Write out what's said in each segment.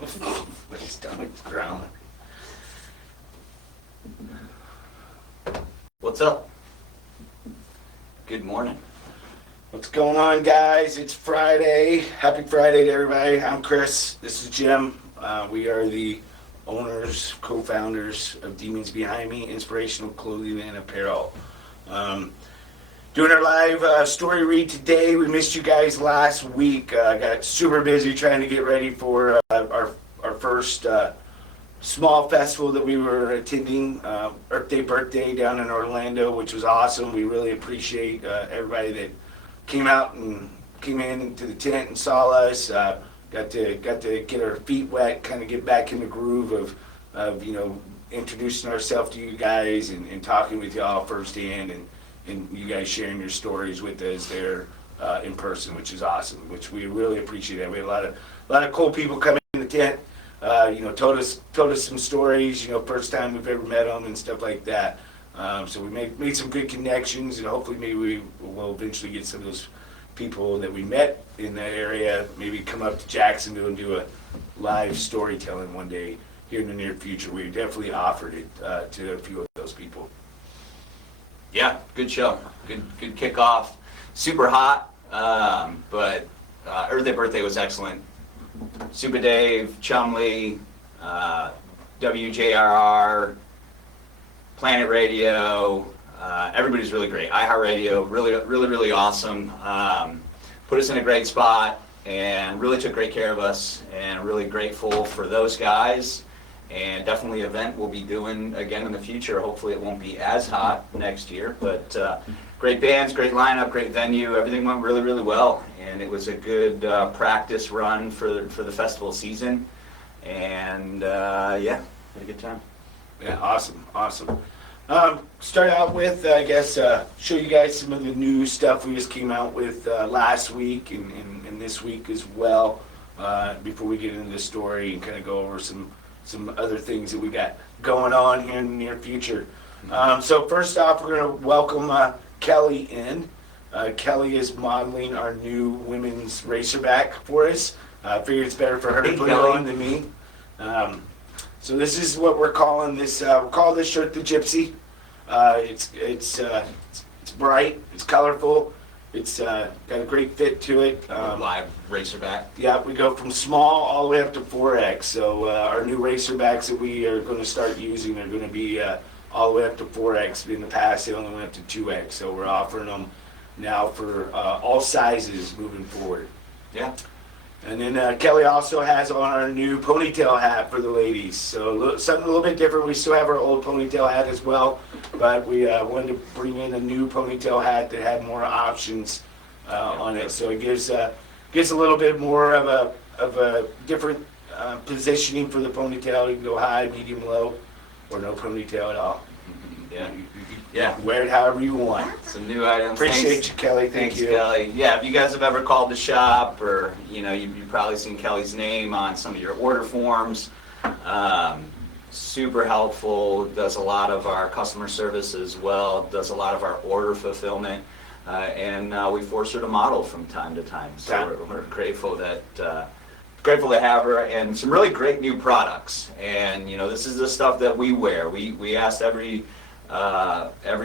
My stomach's growling. What's up? Good morning. What's going on, guys? It's Friday. Happy Friday to everybody. I'm Chris. This is Jim. We are the owners, co-founders of Demons Behind Me, Inspirational Clothing and Apparel. Doing our live story read today. We missed you guys last week. I got super busy trying to get ready for our first small festival that we were attending, Earth Day Birthday down in Orlando, which was awesome. We really appreciate everybody that came out and came into the tent and saw us. Got to get our feet wet, kind of get back in the groove of introducing ourselves to you guys and talking with y'all firsthand, and you guys sharing your stories with us there in person, which is awesome. Which we really appreciate that. We had a lot of cool people coming in the tent. Told us some stories. First time we've ever met them and stuff like that. So we made some good connections, and hopefully maybe we will eventually get some of those people that we met in that area, maybe come up to Jacksonville and do a live storytelling one day here in the near future. We definitely offered it to a few of those people. Yeah, good show. Good kickoff. Super hot, but Earth Day Birthday was excellent. Super Dave, Chumley, WJRR, Planet Radio, everybody's really great. iHeartRadio, really awesome. Put us in a great spot and really took great care of us, and really grateful for those guys. And definitely an event we'll be doing again in the future. Hopefully it won't be as hot next year, but great bands, great lineup, great venue. Everything went really well, and it was a good practice run for the festival season. And had a good time. Yeah, awesome. Start out with, show you guys some of the new stuff we just came out with last week and this week as well, before we get into the story and kind of go over some other things that we got going on here in the near future. So first off, we're going to welcome Kelly in. Kelly is modeling our new women's racerback for us. I figured it's better for her to put it on than me. So this is what we're calling this. We'll call this shirt the Gypsy. It's bright. It's colorful. It's got a great fit to it. Live racerback. Yeah, we go from small all the way up to 4X. So our new racerbacks that we are going to start using are going to be all the way up to 4X. In the past, they only went up to 2X. So we're offering them now for all sizes moving forward. Yeah. And then Kelly also has on our new ponytail hat for the ladies. So something a little bit different. We still have our old ponytail hat as well, but we wanted to bring in a new ponytail hat that had more options on it. So it gives a little bit more of a different positioning for the ponytail. You can go high, medium, low, or no ponytail at all. Yeah. Wear it however you want. Some new items. Appreciate you, Kelly. Thank you. Kelly. Yeah, if you guys have ever called the shop, or you've probably seen Kelly's name on some of your order forms. Super helpful. Does a lot of our customer service as well. Does a lot of our order fulfillment, and we force her to model from time to time. So we're grateful to have her, and some really great new products. And this is the stuff that we wear. We asked every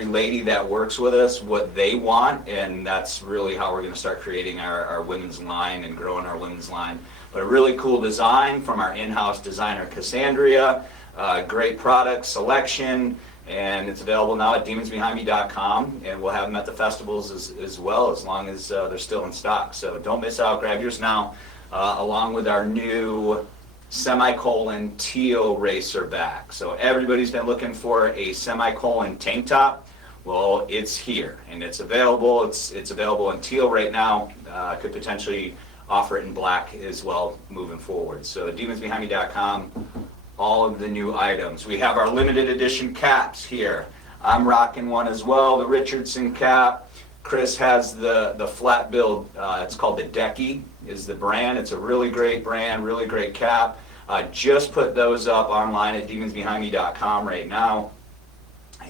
lady that works with us what they want, and that's really how we're going to start creating our women's line and growing our women's line. But a really cool design from our in-house designer Cassandra, great product selection, and it's available now at demonsbehindme.com, and we'll have them at the festivals as well, as long as they're still in stock. So don't miss out, grab yours now, along with our new teal racerback. So everybody's been looking for a tank top. Well, it's here and it's available. It's available in teal right now. Could potentially offer it in black as well moving forward. So demonsbehindme.com, all of the new items. We have our limited edition caps here. I'm rocking one as well, the Richardson cap. Chris has the flat build. It's called the Decky is the brand. It's a really great brand, really great cap. Just put those up online at demonsbehindme.com right now.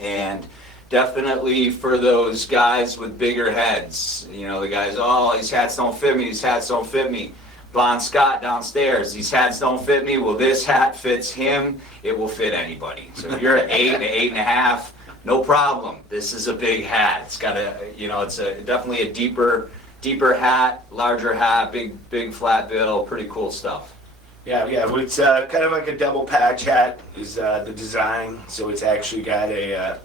And definitely for those guys with bigger heads, the guys, oh, these hats don't fit me, Bon Scott downstairs, these hats don't fit me. Well, this hat fits him. It will fit anybody. So if you're an 8 and 8.5, no problem. This is a big hat. It's got it's definitely a deeper hat, larger hat, big flat bill, pretty cool stuff. Yeah, it's kind of like a double patch hat is the design. So it's actually got a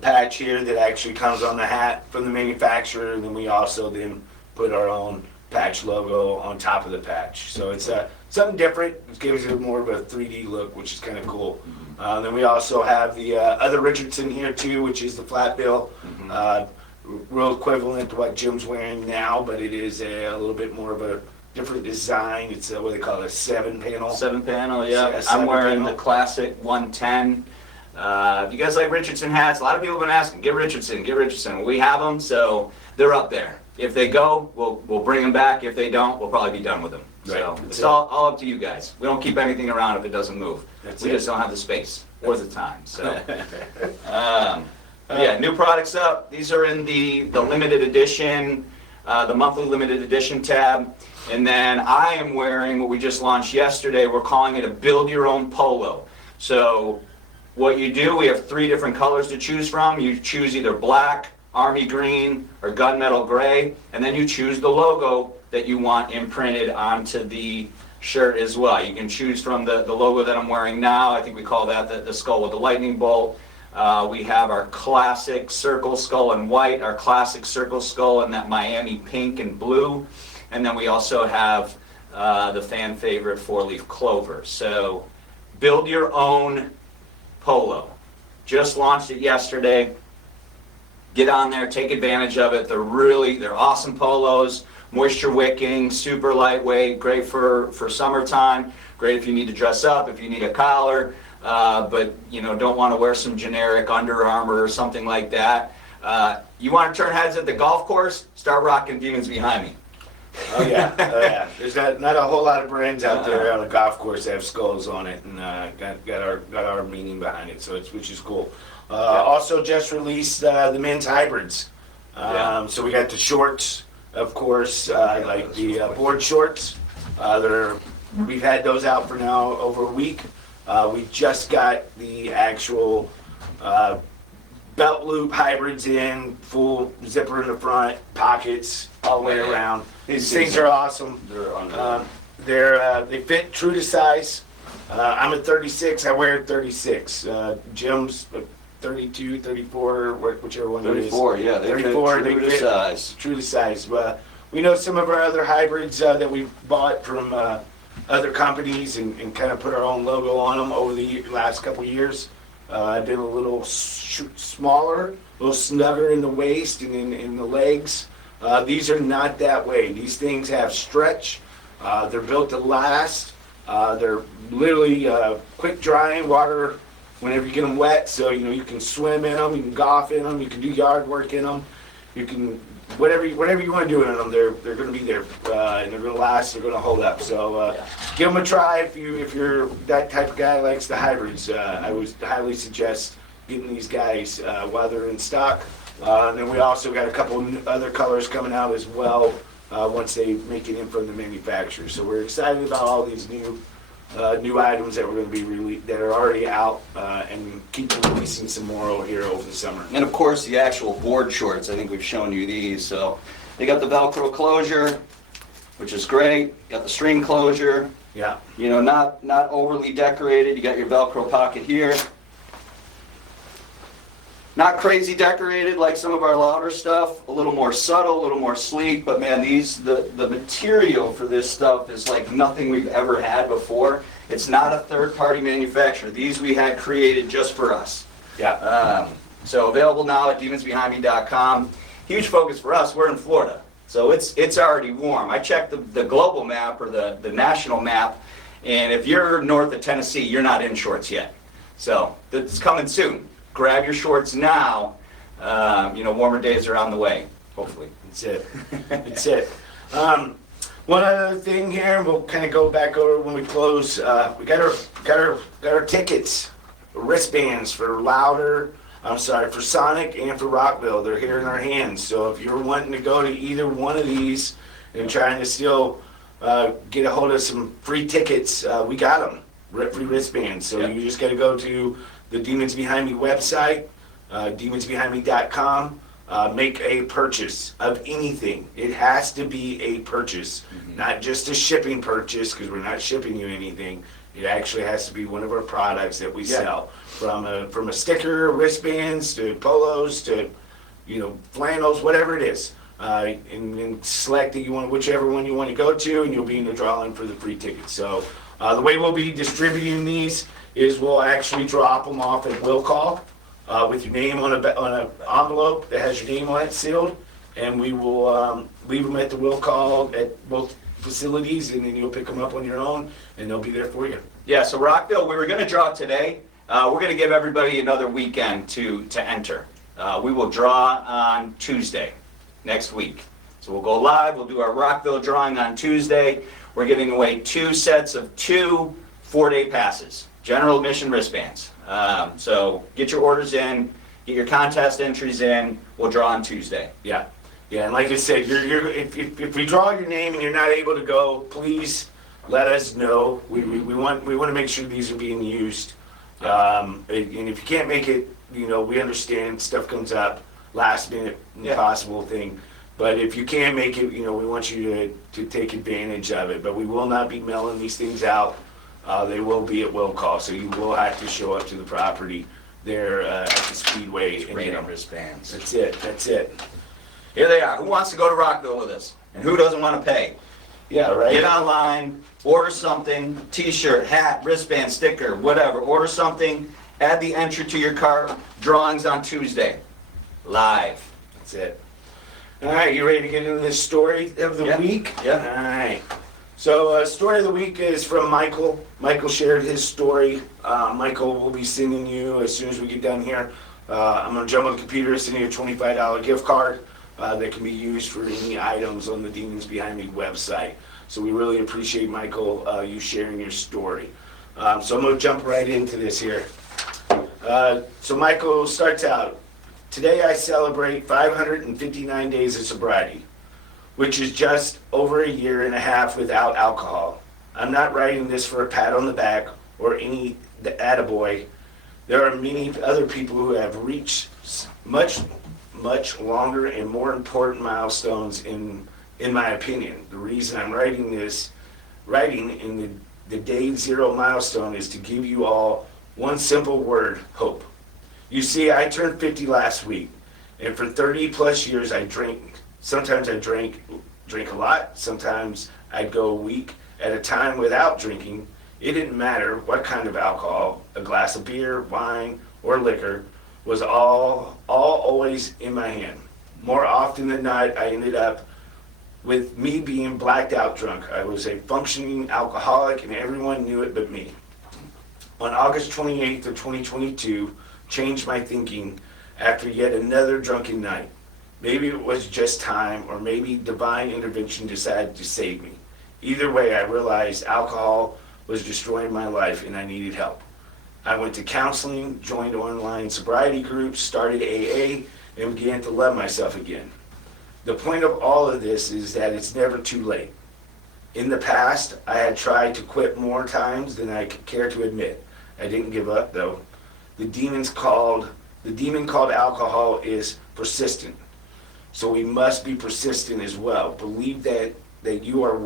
patch here that actually comes on the hat from the manufacturer, and then we also then put our own patch logo on top of the patch. So it's something different. It gives it more of a 3D look, which is kind of cool. Then we also have the other Richardson here too, which is the flat bill. Real equivalent to what Jim's wearing now, but it is a little bit more of a different design. It's what they call a 7-panel. 7-panel, yeah. Yeah, I'm wearing 7-panel. the classic 110. If you guys like Richardson hats, a lot of people have been asking, get Richardson. We have them, so they're up there. If they go, we'll bring them back. If they don't, we'll probably be done with them. So Right. it's all up to you guys. We don't keep anything around if it doesn't move. That's We it. just don't have the space or the time. So yeah, new products up. These are in the limited edition, the monthly limited edition tab. And then I am wearing what we just launched yesterday. We're calling it a build your own polo. So what you do, we have 3 different colors to choose from. You choose either black, army green, or gunmetal gray, and then you choose the logo that you want imprinted onto the shirt as well. You can choose from the logo that I'm wearing now. I think we call that the skull with the lightning bolt. We have our classic circle skull in white, our classic circle skull in that Miami pink and blue, and then we also have the fan favorite 4-leaf clover. So build your own polo. Just launched it yesterday. Get on there, take advantage of it. They're awesome polos, moisture wicking, super lightweight, great for summertime, great if you need to dress up, if you need a collar, but don't want to wear some generic Under Armour or something like that. You want to turn heads at the golf course? Start rocking Demons Behind Me. Oh yeah. There's not a whole lot of brands out there on a golf course that have skulls on it, and got our meaning behind it. So which is cool. Also just released the men's hybrids. So we got the shorts, of course, like the board shorts. We've had those out for now over a week. We just got the actual belt loop hybrids in, full zipper in the front, pockets all the way around. These things are awesome. They fit true to size. I'm a 36. I wear 36. Jim's 32, 34, whichever one it is. 34, yeah. They 34. fit true to size. True to size. We know some of our other hybrids that we bought from other companies and kind of put our own logo on them over the last couple of years. I've been a little smaller, a little snugger in the waist and in the legs. These are not that way. These things have stretch. They're built to last. They're literally quick drying water whenever you get them wet. So you can swim in them, you can golf in them, you can do yard work in them. You can whatever you want to do in them. They're going to be there and they're going to last. They're going to hold up. So give them a try if you're that type of guy who likes the hybrids. I would highly suggest getting these guys while they're in stock. And then we also got a couple other colors coming out as well once they make it in from the manufacturer. So we're excited about all these new items that we're going to be that are already out and keep releasing some more here over the summer. And of course, the actual board shorts. I think we've shown you these. So they got the Velcro closure, which is great. Got the string closure. Yeah. Not overly decorated. You got your Velcro pocket here. Not crazy decorated like some of our louder stuff. A little more subtle, a little more sleek. But man, the material for this stuff is like nothing we've ever had before. It's not a third-party manufacturer. These we had created just for us. Yeah. So available now at demonsbehindme.com. Huge focus for us. We're in Florida, so it's already warm. I checked the global map or the national map, and if you're north of Tennessee, you're not in shorts yet. So it's coming soon. Grab your shorts now. Warmer days are on the way, hopefully. That's it. That's it. One other thing here, we'll kind of go back over when we close. We got our tickets, wristbands for for Sonic and for Rockville. They're here in our hands. So if you're wanting to go to either one of these and trying to still get a hold of some free tickets. We got them, free wristbands. So Yep. you just got to go to the Demons Behind Me website, demonsbehindme.com. Make a purchase of anything. It has to be a purchase, not just a shipping purchase, because we're not shipping you anything. It actually has to be one of our products that we sell, from a sticker, wristbands, to polos, to flannels, whatever it is. And select that you want, whichever one you want to go to, and you'll be in the drawing for the free tickets. So the way we'll be distributing these is we'll actually drop them off at will call. With your name on an envelope that has your name on it, sealed, and we will leave them at the will call at both facilities, and then you'll pick them up on your own, and they'll be there for you. Yeah, so Rockville, we were going to draw today. We're going to give everybody another weekend to enter. We will draw on Tuesday next week. So we'll go live. We'll do our Rockville drawing on Tuesday. We're giving away 2 sets of 2 4-day passes, general admission wristbands. So get your orders in, get your contest entries in. We'll draw on Tuesday. Yeah, and like I said, if we draw your name and you're not able to go, please let us know. We want to make sure these are being used. And if you can't make it, we understand stuff comes up, last minute, impossible thing. But if you can make it, we want you to take advantage of it. But we will not be mailing these things out. They will be at will call, so you will have to show up to the property there at the Speedway. And, Random wristbands. That's it. Here they are. Who wants to go to Rockville with us? And who doesn't want to pay? Yeah, right. Get online, order something, t-shirt, hat, wristband, sticker, whatever. Order something, add the entry to your cart. Drawings on Tuesday. Live. That's it. All right, you ready to get into this story of the week? Yeah. All right. So, story of the week is from Michael. Michael shared his story. Michael will be sending you, as soon as we get done here, I'm going to jump on the computer, send you a $25 gift card that can be used for any items on the Demons Behind Me website. So we really appreciate, Michael, you sharing your story. So I'm going to jump right into this here. So Michael starts out, today I celebrate 559 days of sobriety, which is just over a year and a half without alcohol. I'm not writing this for a pat on the back or any attaboy. There are many other people who have reached much longer and more important milestones in my opinion. The reason I'm writing in the day zero milestone is to give you all one simple word: hope. You see, I turned 50 last week, and for 30 plus years I drank. Sometimes I drank a lot. Sometimes I'd go a week at a time without drinking. It didn't matter what kind of alcohol, a glass of beer, wine, or liquor, was all always in my hand. More often than not, I ended up with me being blacked out drunk. I was a functioning alcoholic, and everyone knew it but me. On August 28th of 2022, changed my thinking after yet another drunken night. Maybe it was just time, or maybe divine intervention decided to save me. Either way, I realized alcohol was destroying my life and I needed help. I went to counseling, joined online sobriety groups, started AA, and began to love myself again. The point of all of this is that it's never too late. In the past, I had tried to quit more times than I could care to admit. I didn't give up though. The demon called alcohol is persistent. So we must be persistent as well. Believe that you are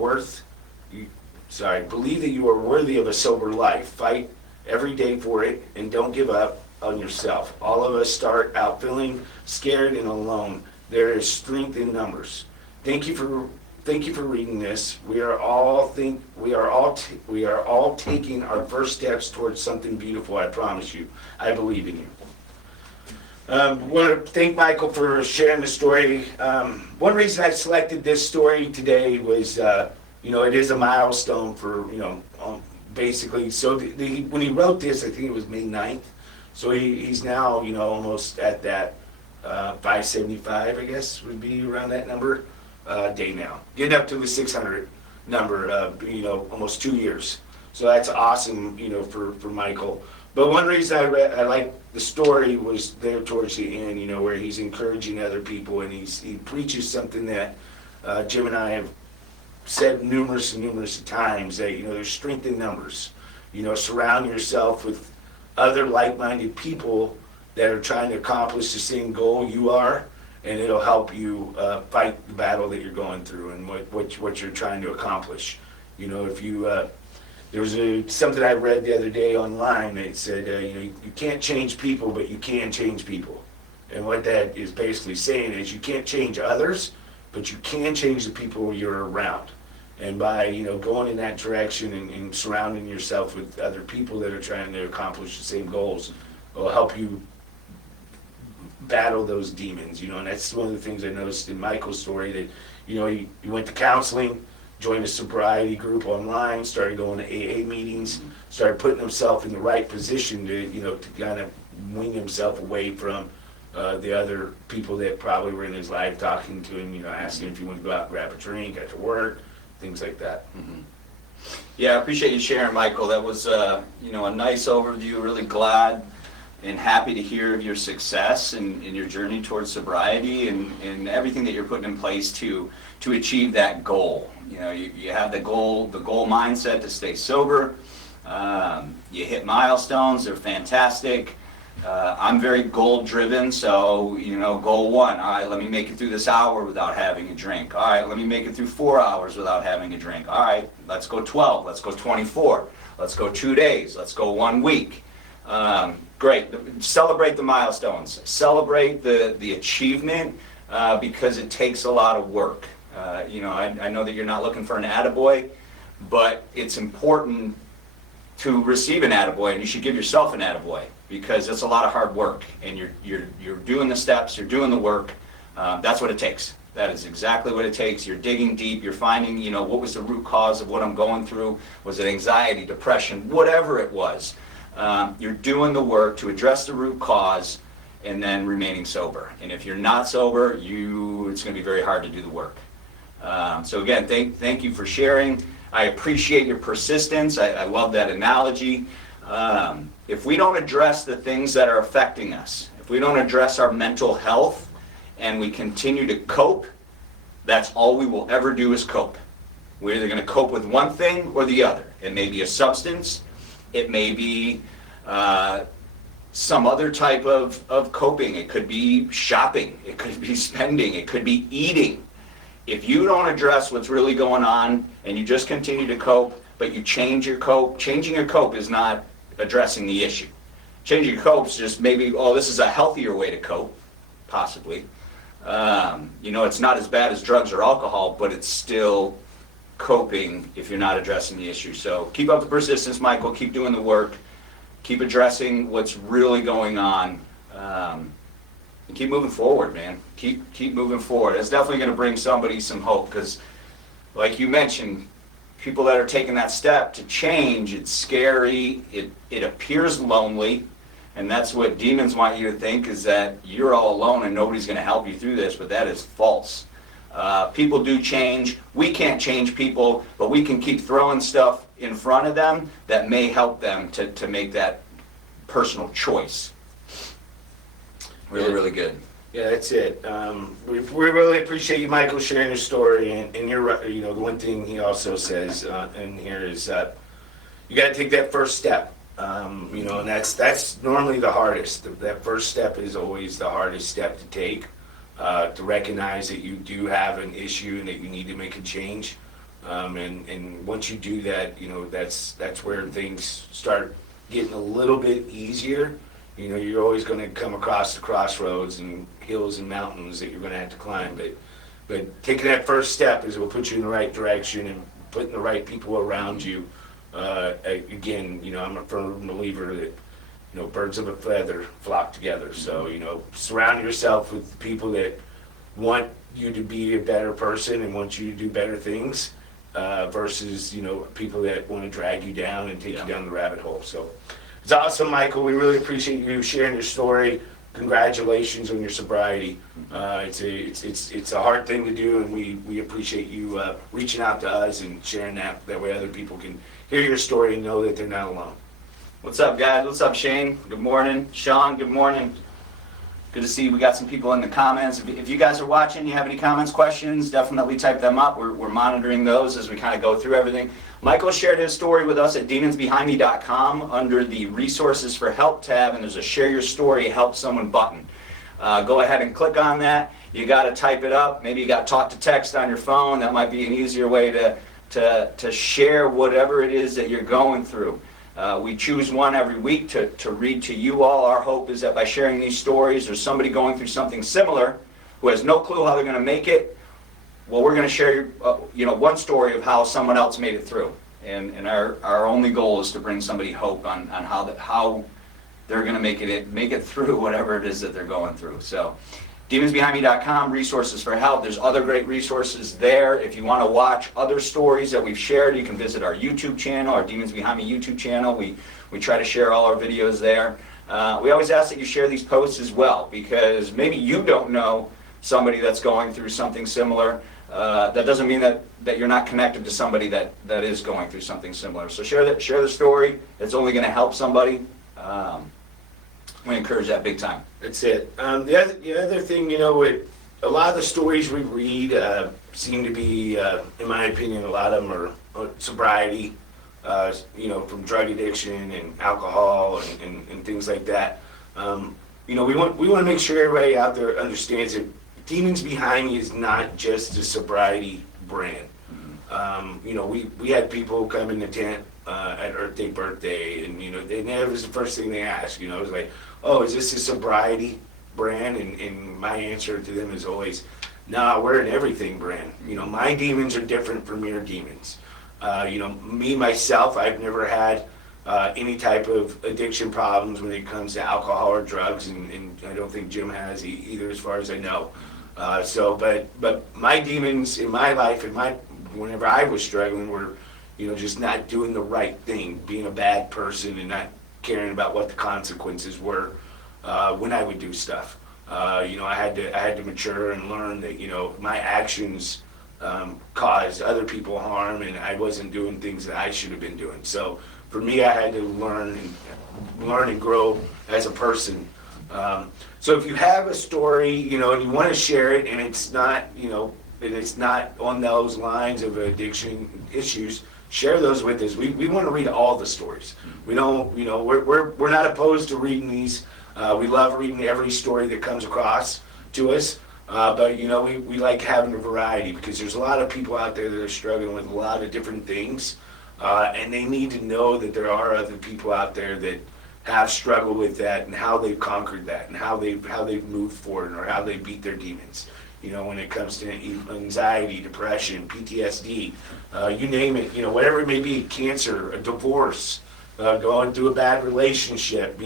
believe that you are worthy of a sober life. Fight every day for it, and don't give up on yourself. All of us start out feeling scared and alone. There is strength in numbers. Thank you for reading this. We are all taking our first steps towards something beautiful. I promise you. I believe in you. I want to thank Michael for sharing the story. One reason I selected this story today was, it is a milestone for, basically. So when he wrote this, I think it was May 9th. So he's now, almost at that 575, I guess, would be around that number day now. Getting up to the 600 number, almost 2 years. So that's awesome, for Michael. But one reason I like the story was there towards the end, where he's encouraging other people, and he preaches something that Jim and I said numerous and numerous times that, there's strength in numbers. Surround yourself with other like-minded people that are trying to accomplish the same goal you are, and it'll help you fight the battle that you're going through and what you're trying to accomplish. If you there was something I read the other day online that said, you can't change people, but you can change people. And what that is basically saying is you can't change others, but you can change the people you're around. And by, going in that direction and surrounding yourself with other people that are trying to accomplish the same goals, will help you battle those demons, and that's one of the things I noticed in Michael's story, that, he went to counseling, joined a sobriety group online, started going to AA meetings, started putting himself in the right position to, to kind of wean himself away from the other people that probably were in his life talking to him, asking if he wanted to go out and grab a drink after work, things like that. Mm-hmm. Yeah, I appreciate you sharing, Michael. That was, a nice overview. Really glad and happy to hear of your success and your journey towards sobriety and everything that you're putting in place to achieve that goal. You have the goal mindset to stay sober. You hit milestones, they're fantastic. I'm very goal driven, so goal 1, all right, let me make it through this hour without having a drink. All right, let me make it through 4 hours without having a drink. All right, let's go 12, let's go 24, let's go 2 days, let's go 1 week. Great, celebrate the milestones, celebrate the achievement, because it takes a lot of work. I know that you're not looking for an attaboy, but it's important to receive an attaboy, and you should give yourself an attaboy, because it's a lot of hard work, and you're doing the steps, you're doing the work. That's what it takes. That is exactly what it takes. You're digging deep, you're finding, what was the root cause of what I'm going through? Was it anxiety, depression, whatever it was? You're doing the work to address the root cause and then remaining sober. And if you're not sober, it's going to be very hard to do the work. So again, thank you for sharing. I appreciate your persistence. I love that analogy. If we don't address the things that are affecting us, if we don't address our mental health and we continue to cope, that's all we will ever do is cope. We're either going to cope with one thing or the other. It may be a substance. It may be some other type of coping. It could be shopping. It could be spending. It could be eating. If you don't address what's really going on and you just continue to cope, but you change your cope, changing your cope is not addressing the issue. Changing your cope is just maybe, this is a healthier way to cope, possibly. It's not as bad as drugs or alcohol, but it's still coping if you're not addressing the issue. So keep up the persistence, Michael. Keep doing the work. Keep addressing what's really going on. And keep moving forward, man. Keep moving forward. It's definitely going to bring somebody some hope, because like you mentioned, people that are taking that step to change, it's scary. It appears lonely. And that's what demons want you to think, is that you're all alone and nobody's going to help you through this, but that is false. People do change. We can't change people, but we can keep throwing stuff in front of them that may help them to make that personal choice. Really, really good. Yeah, that's it. We really appreciate you, Michael, sharing your story. And you're right. The one thing he also says in here is you got to take that first step. And that's normally the hardest. That first step is always the hardest step to take. To recognize that you do have an issue and that you need to make a change. And once you do that, that's where things start getting a little bit easier. You're always going to come across the crossroads and hills and mountains that you're going to have to climb. But taking that first step is what will put you in the right direction and putting the right people around you. Again, I'm a firm believer that birds of a feather flock together. So, surround yourself with people that want you to be a better person and want you to do better things, versus, people that want to drag you down and take you down the rabbit hole. So it's awesome, Michael. We really appreciate you sharing your story. Congratulations on your sobriety. It's a hard thing to do, and we appreciate you reaching out to us and sharing that way other people can hear your story and know that they're not alone. What's up, guys? What's up, Shane? Good morning. Sean, good morning. Good to see we got some people in the comments. If you guys are watching, you have any comments, questions, definitely type them up. We're monitoring those as we kind of go through everything. Michael shared his story with us at demonsbehindme.com under the Resources for Help tab, and there's a Share Your Story, Help Someone button. Go ahead and click on that. You got to type it up. Maybe you got talk to text on your phone. That might be an easier way to share whatever it is that you're going through. We choose one every week to read to you all. Our hope is that by sharing these stories, there's somebody going through something similar who has no clue how they're going to make it. Well, we're going to share one story of how someone else made it through. And our only goal is to bring somebody hope on how they're going to make it through whatever it is that they're going through. So demonsbehindme.com, Resources for Help. There's other great resources there. If you want to watch other stories that we've shared, you can visit our YouTube channel, our Demons Behind Me YouTube channel. We try to share all our videos there. We always ask that you share these posts as well, because maybe you don't know somebody that's going through something similar. That doesn't mean that you're not connected to somebody that is going through something similar. So share the story. It's only going to help somebody. We encourage that big time. That's it. The other thing, with a lot of the stories we read seem to be, in my opinion, a lot of them are sobriety, from drug addiction and alcohol and things like that. We want to make sure everybody out there understands that Demons Behind Me is not just a sobriety brand. We had people come in the tent at Earth Day birthday, and that was the first thing they asked. It was like, "Oh, is this a sobriety brand?" And my answer to them is always, "Nah, we're an everything brand. My demons are different from your demons. Me myself, I've never had any type of addiction problems when it comes to alcohol or drugs, and I don't think Jim has either, as far as I know. But my demons in my life, whenever I was struggling, were just not doing the right thing, being a bad person, and not caring about what the consequences were when I would do stuff. I had to mature and learn that my actions caused other people harm, and I wasn't doing things that I should have been doing. So for me, I had to learn and grow as a person. So if you have a story, and you want to share it, and it's not, and it's not on those lines of addiction issues, share those with us. We want to read all the stories. We don't, we're not opposed to reading these. We love reading every story that comes across to us. But we like having a variety, because there's a lot of people out there that are struggling with a lot of different things, and they need to know that there are other people out there that have struggled with that, and how they've conquered that, and how they've moved forward, or how they beat their demons. When it comes to anxiety, depression, PTSD, you name it, whatever it may be, cancer, a divorce, going through a bad relationship,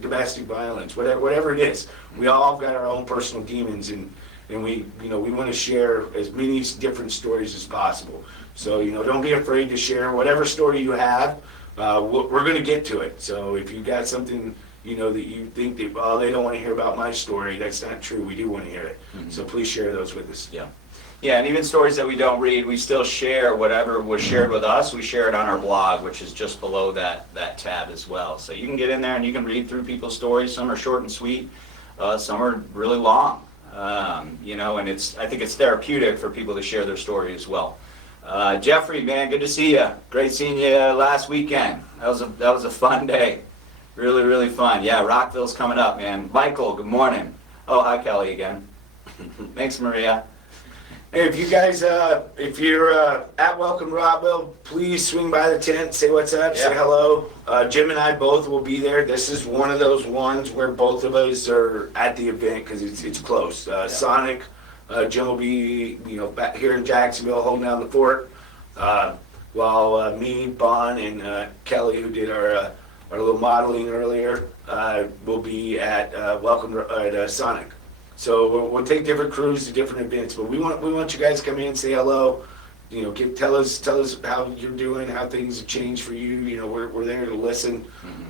domestic violence, whatever it is. We all got our own personal demons, and we want to share as many different stories as possible. So, don't be afraid to share whatever story you have. We're going to get to it. So if you got something, that you think that, they don't want to hear about my story, that's not true. We do want to hear it. Mm-hmm. So please share those with us. Yeah. Yeah, and even stories that we don't read, we still share whatever was shared with us. We share it on our blog, which is just below that tab as well. So you can get in there and you can read through people's stories. Some are short and sweet. Some are really long. And I think it's therapeutic for people to share their story as well. Jeffrey, man, good to see you. Great seeing you last weekend. That was a fun day. Really, really fun. Yeah, Rockville's coming up, man. Michael, good morning. Oh, hi, Kelly again. Thanks, Maria. Hey, if you guys, if you're at Welcome to Rockville, please swing by the tent, say what's up, say hello. Jim and I both will be there. This is one of those ones where both of us are at the event, because it's close. Sonic, Jim will be, back here in Jacksonville holding down the fort, while me, Bon, and Kelly, who did our little modeling earlier, will be at at Sonic. So we'll take different crews to different events, but we want you guys to come in, say hello, tell us how you're doing, how things have changed for you. We're there to listen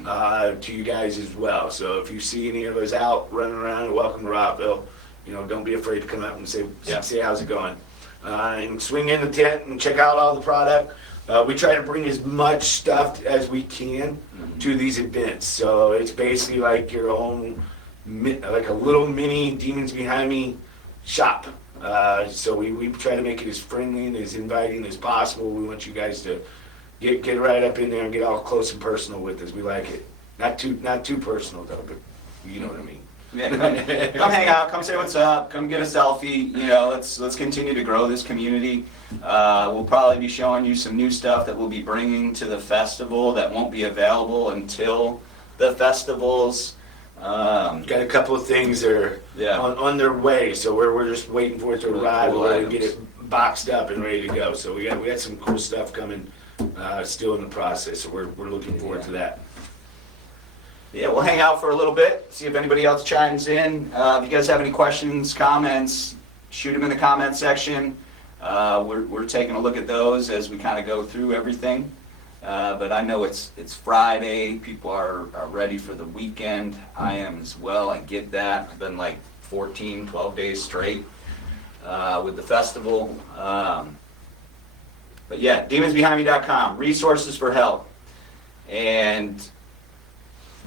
to you guys as well. So if you see any of us out running around, Welcome to Rockville, don't be afraid to come up and say how's it going, and swing in the tent and check out all the product. We try to bring as much stuff as we can to these events. So it's basically like your own like a little mini Demons Behind Me shop. So we try to make it as friendly and as inviting as possible. We want you guys to get right up in there and get all close and personal with us. We like it. Not too personal though, but you know what I mean. Yeah, come hang out, come say what's up, come get a selfie. You know, let's continue to grow this community. We'll probably be showing you some new stuff that we'll be bringing to the festival that won't be available until the festivals. Got a couple of things that are on their way, so we're just waiting for it to arrive. Cool We'll items. get it boxed up and ready to go. So we got some cool stuff coming, still in the process. So we're looking forward to that. Yeah, we'll hang out for a little bit, see if anybody else chimes in. If you guys have any questions, comments, shoot them in the comment section. We're taking a look at those as we kind of go through everything. But I know it's Friday, people are ready for the weekend. I am as well, I get that. I've been like 14, 12 days straight with the festival. But yeah, demonsbehindme.com, resources for help. And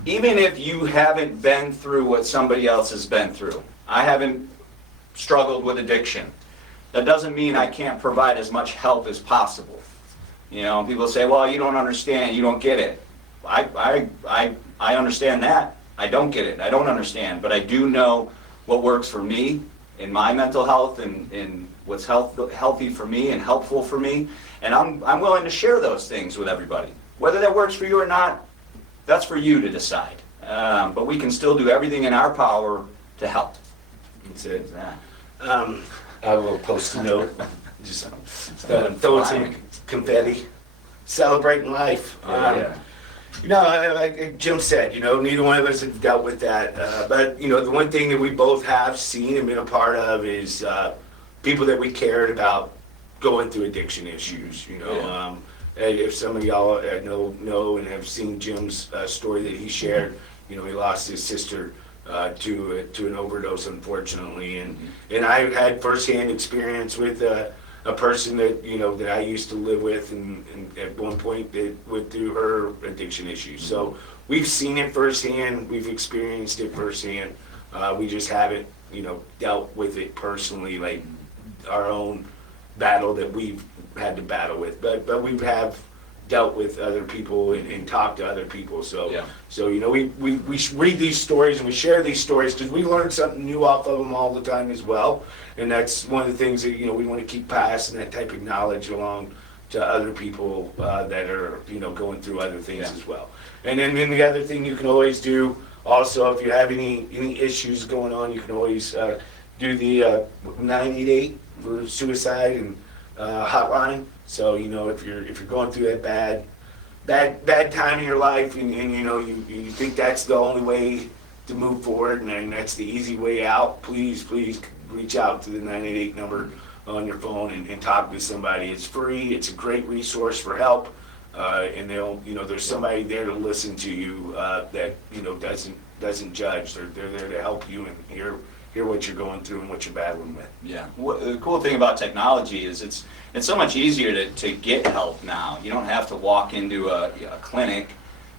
even if you haven't been through what somebody else has been through, I haven't struggled with addiction. That doesn't mean I can't provide as much help as possible. You know, people say, well, you don't understand, you don't get it. I understand that. I don't get it. I don't understand. But I do know what works for me in my mental health and what's healthy for me and helpful for me. And I'm willing to share those things with everybody. Whether that works for you or not, that's for you to decide. But we can still do everything in our power to help. That's it. Yeah. I will post a note, just throwing some confetti, celebrating life. Yeah. You know, like Jim said, you know, neither one of us have dealt with that. But, you know, the one thing that we both have seen and been a part of is people that we cared about going through addiction issues, you know. Yeah. If some of y'all know and have seen Jim's story that he shared, you know, he lost his sister to an overdose, unfortunately. And I had firsthand experience with a person that, you know, that I used to live with and at one point that went through her addiction issues. So we've seen it firsthand, we've experienced it firsthand. We just haven't, you know, dealt with it personally, like our own battle that we've had to battle with. But we have dealt with other people and talked to other people. So, Yeah. so you know, we read these stories and we share these stories because we learn something new off of them all the time as well. And that's one of the things that, you know, we want to keep passing that type of knowledge along to other people that are, you know, going through other things as well. And then the other thing you can always do also, if you have any issues going on, you can always do the 988 for suicide and hotline. So, you know, if you're going through that bad time in your life and you know, you think that's the only way to move forward and that's the easy way out, please reach out to the 988 number on your phone and talk with somebody. It's free. It's a great resource for help. And they'll, you know, there's somebody there to listen to you that, you know, doesn't judge. They're there to help you and hear what you're going through and what you're battling with. Yeah. The cool thing about technology is it's so much easier to get help now. You don't have to walk into a clinic.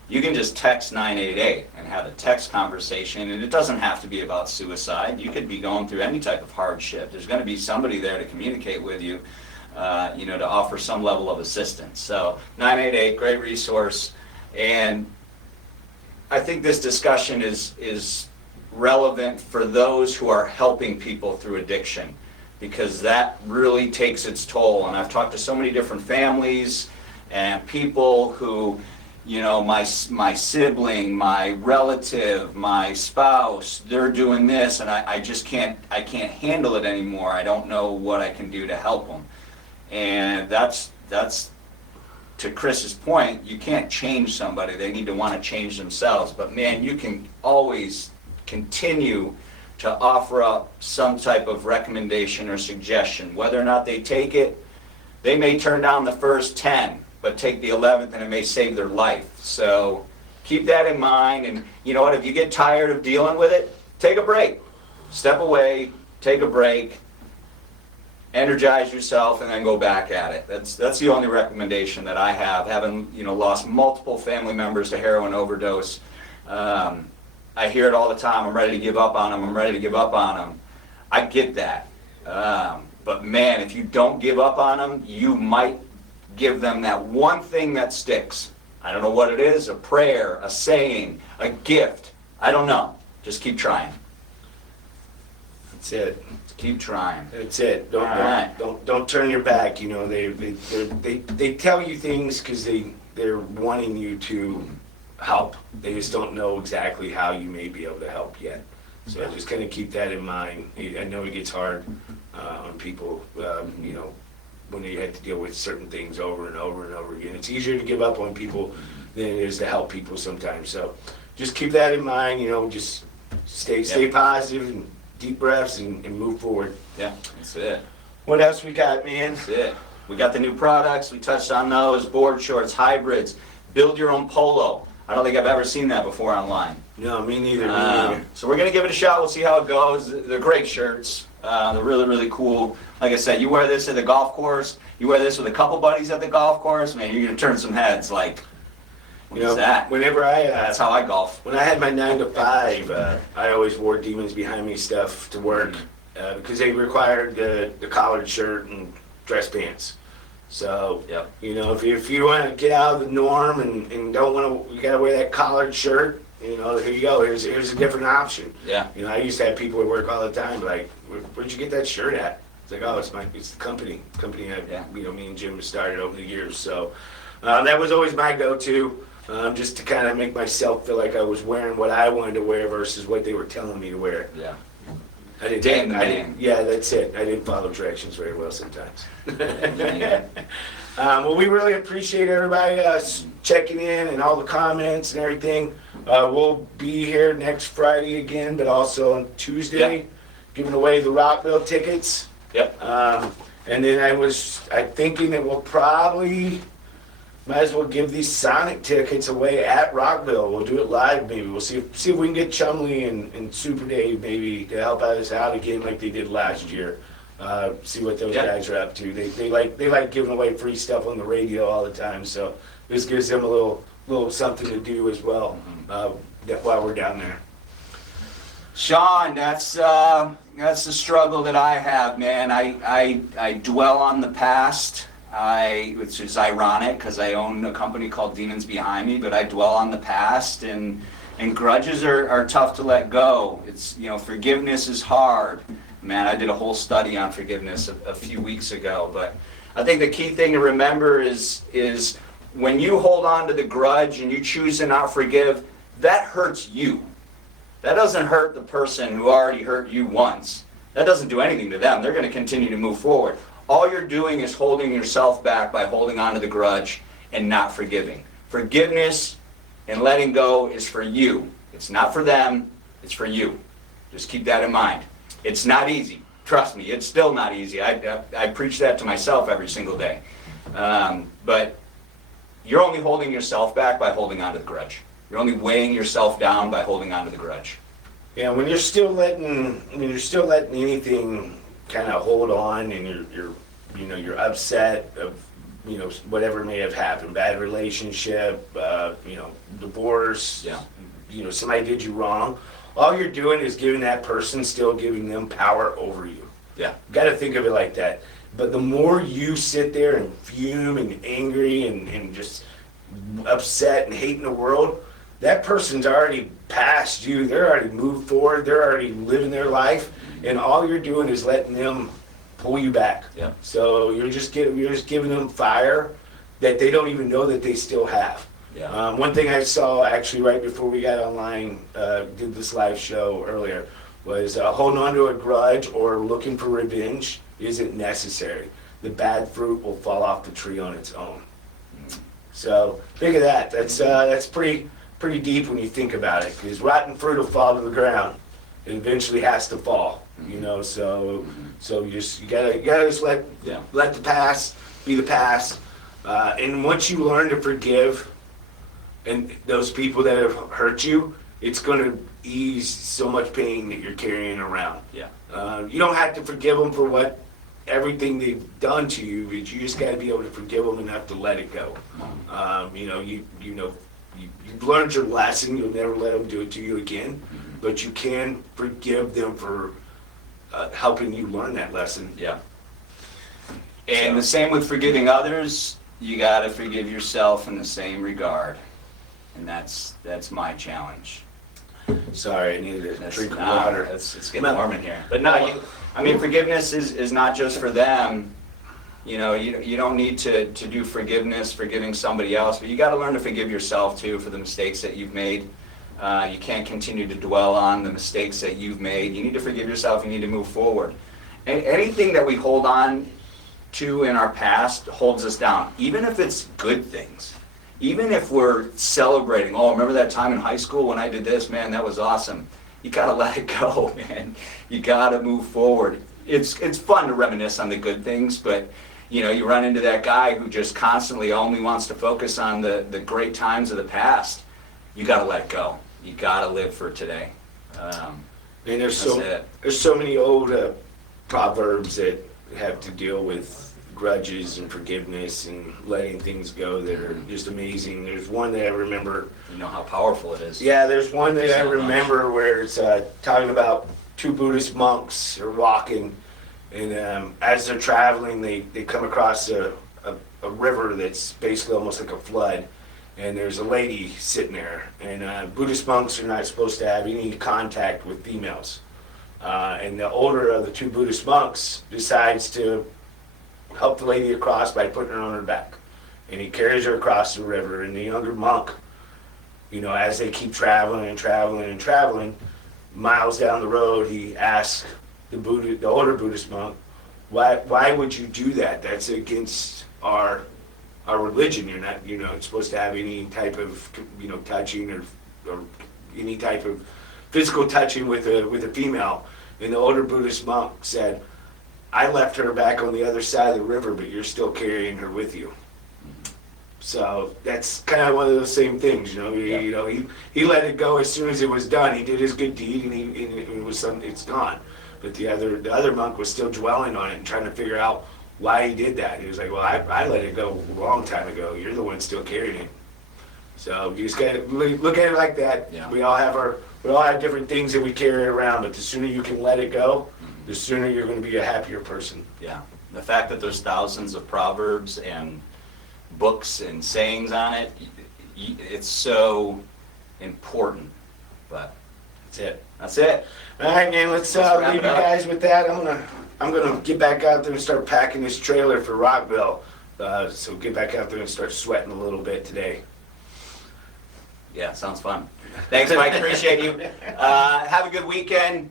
You can just text 988 and have a text conversation, and it doesn't have to be about suicide. You could be going through any type of hardship. There's going to be somebody there to communicate with you, you know, to offer some level of assistance. So 988, great resource. And I think this discussion is relevant for those who are helping people through addiction, because that really takes its toll. And I've talked to so many different families and people who, you know, my sibling, my relative, my spouse, they're doing this and I just can't handle it anymore. I don't know what I can do to help them. And that's to Chris's point, you can't change somebody. They need to want to change themselves. But man, you can always continue to offer up some type of recommendation or suggestion. Whether or not they take it, they may turn down the first 10, but take the 11th and it may save their life. So keep that in mind. And you know what, if you get tired of dealing with it, take a break. Step away, take a break, energize yourself, and then go back at it. That's the only recommendation that I have. Having, you know, lost multiple family members to heroin overdose, I hear it all the time. I'm ready to give up on them. I'm ready to give up on them. I get that. But man, if you don't give up on them, you might give them that one thing that sticks. I don't know what it is, a prayer, a saying, a gift. I don't know. Just keep trying. That's it. Keep trying. That's it. All right. Don't turn your back. You know, they tell you things because they're wanting you to help. They just don't know exactly how you may be able to help yet. So just kind of keep that in mind. I know it gets hard on people, you know, when they have to deal with certain things over and over and over again. It's easier to give up on people than it is to help people sometimes. So just keep that in mind. You know, just stay positive and deep breaths and move forward. Yeah, that's it. What else we got, man? That's it. We got the new products. We touched on those. Board shorts, hybrids. Build your own polo. I don't think I've ever seen that before online. No, me neither. So we're going to give it a shot. We'll see how it goes. They're great shirts. They're really, really cool. Like I said, you wear this at the golf course. You wear this with a couple buddies at the golf course. Man, you're going to turn some heads. Like, what is that? Whenever That's how I golf. When I had my 9 to 5, I always wore Demons Behind Me stuff to work because they required the collared shirt and dress pants. So, Yep. you know, if you want to get out of the norm and don't want to, you got to wear that collared shirt, you know, here you go. Here's a different option. Yeah. You know, I used to have people at work all the time like, where'd you get that shirt at? It's like, oh, it's the company. You know, me and Jim started over the years. So that was always my go-to, just to kind of make myself feel like I was wearing what I wanted to wear versus what they were telling me to wear. Yeah. I didn't, yeah, that's it. I didn't follow directions very well sometimes. Well, we really appreciate everybody checking in and all the comments and everything. We'll be here next Friday again, but also on Tuesday, giving away the Rockville tickets. Yep. And then I'm thinking that we'll probably might as well give these Sonic tickets away at Rockville. We'll do it live maybe. We'll see if we can get Chumley and Super Dave maybe to help us out again like they did last year. See what those guys are up to. They like giving away free stuff on the radio all the time. So this gives them a little something to do as well while we're down there. Sean, that's the struggle that I have, man. I dwell on the past. Which is ironic because I own a company called Demons Behind Me, but I dwell on the past, and grudges are tough to let go. It's, you know, forgiveness is hard. Man, I did a whole study on forgiveness a few weeks ago, but I think the key thing to remember is when you hold on to the grudge and you choose to not forgive, that hurts you. That doesn't hurt the person who already hurt you once. That doesn't do anything to them. They're going to continue to move forward. All you're doing is holding yourself back by holding on to the grudge and not forgiving. Forgiveness and letting go is for you. It's not for them, it's for you. Just keep that in mind. It's not easy. Trust me, it's still not easy. I preach that to myself every single day. But you're only holding yourself back by holding on to the grudge. You're only weighing yourself down by holding on to the grudge. Yeah, when you're still letting anything kind of hold on, and you're upset of, you know, whatever may have happened, bad relationship, you know, divorce, you know, somebody did you wrong. All you're doing is giving that person, still giving them power over you. Yeah. Got to think of it like that. But the more you sit there and fume and angry and just upset and hating the world, that person's already past you. They're already moved forward. They're already living their life. And all you're doing is letting them pull you back. Yeah. So you're just giving them fire that they don't even know that they still have. Yeah. One thing I saw actually right before we got online, did this live show earlier, was holding on to a grudge or looking for revenge isn't necessary. The bad fruit will fall off the tree on its own. So think of that. That's pretty deep when you think about it, because rotten fruit will fall to the ground. It eventually has to fall. You know, so you gotta just let the past be the past, and once you learn to forgive, and those people that have hurt you, it's going to ease so much pain that you're carrying around. Yeah. You don't have to forgive them for everything they've done to you, but you just got to be able to forgive them enough to let it go. You you've learned your lesson. You'll never let them do it to you again, but you can forgive them for helping you learn that lesson. Yeah. And the same with forgiving others, you gotta forgive yourself in the same regard. And that's my challenge. Sorry, I needed a drink of water. It's getting warm in here. But no, I mean, forgiveness is not just for them. You know, you don't need to do forgiving somebody else, but you gotta learn to forgive yourself too for the mistakes that you've made. You can't continue to dwell on the mistakes that you've made. You need to forgive yourself, you need to move forward. Anything that we hold on to in our past holds us down, even if it's good things. Even if we're celebrating, oh, remember that time in high school when I did this, man, that was awesome. You gotta let it go, man. You gotta move forward. It's fun to reminisce on the good things, but you know, you run into that guy who just constantly only wants to focus on the great times of the past. You gotta let it go. You gotta live for today. And there's so many old proverbs that have to deal with grudges and forgiveness and letting things go that are just amazing. There's one that I remember. You know how powerful it is. Yeah, there's one that I remember where it's talking about two Buddhist monks are walking, and as they're traveling, they come across a river that's basically almost like a flood, and there's a lady sitting there, and Buddhist monks are not supposed to have any contact with females. And the older of the two Buddhist monks decides to help the lady across by putting her on her back. And he carries her across the river, and the younger monk, you know, as they keep traveling and traveling and traveling, miles down the road, he asks the older Buddhist monk, why would you do that? That's against our religion. You're not, you know, supposed to have any type of, you know, touching or any type of physical touching with a female. And the older Buddhist monk said, I left her back on the other side of the river, but you're still carrying her with you. So that's kind of one of those same things, you know. You know, he let it go as soon as it was done. He did his good deed, and it was something. It's gone. But the other monk was still dwelling on it and trying to figure out why he did that. He was like, well, I let it go a long time ago. You're the one still carrying it. So you just gotta look at it like that. Yeah. We all have different things that we carry around, but the sooner you can let it go, the sooner you're going to be a happier person. Yeah. The fact that there's thousands of proverbs and books and sayings on it, it's so important. But That's it. that's it. All right, man. Let's wrap leave it you up. guys with that. I'm gonna get back out there and start packing this trailer for Rockville. So get back out there and start sweating a little bit today. Yeah, sounds fun. Thanks, Mike. Appreciate you. Have a good weekend.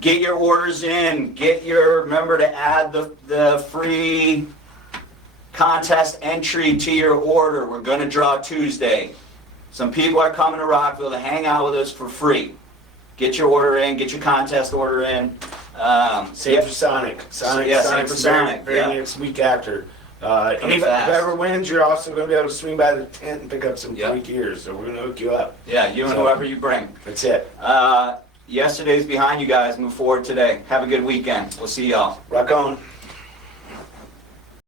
Get your orders in. Remember to add the free contest entry to your order. We're going to draw Tuesday. Some people are coming to Rockville to hang out with us for free. Get your order in. Get your contest order in. Same for Sonic. Same for Sonic. Very next week after. Whoever wins, you're also going to be able to swing by the tent and pick up some free gear. So we're going to hook you up. Yeah, you and whoever you bring. That's it. Yesterday's behind you guys. Move forward today. Have a good weekend. We'll see y'all. Rock on.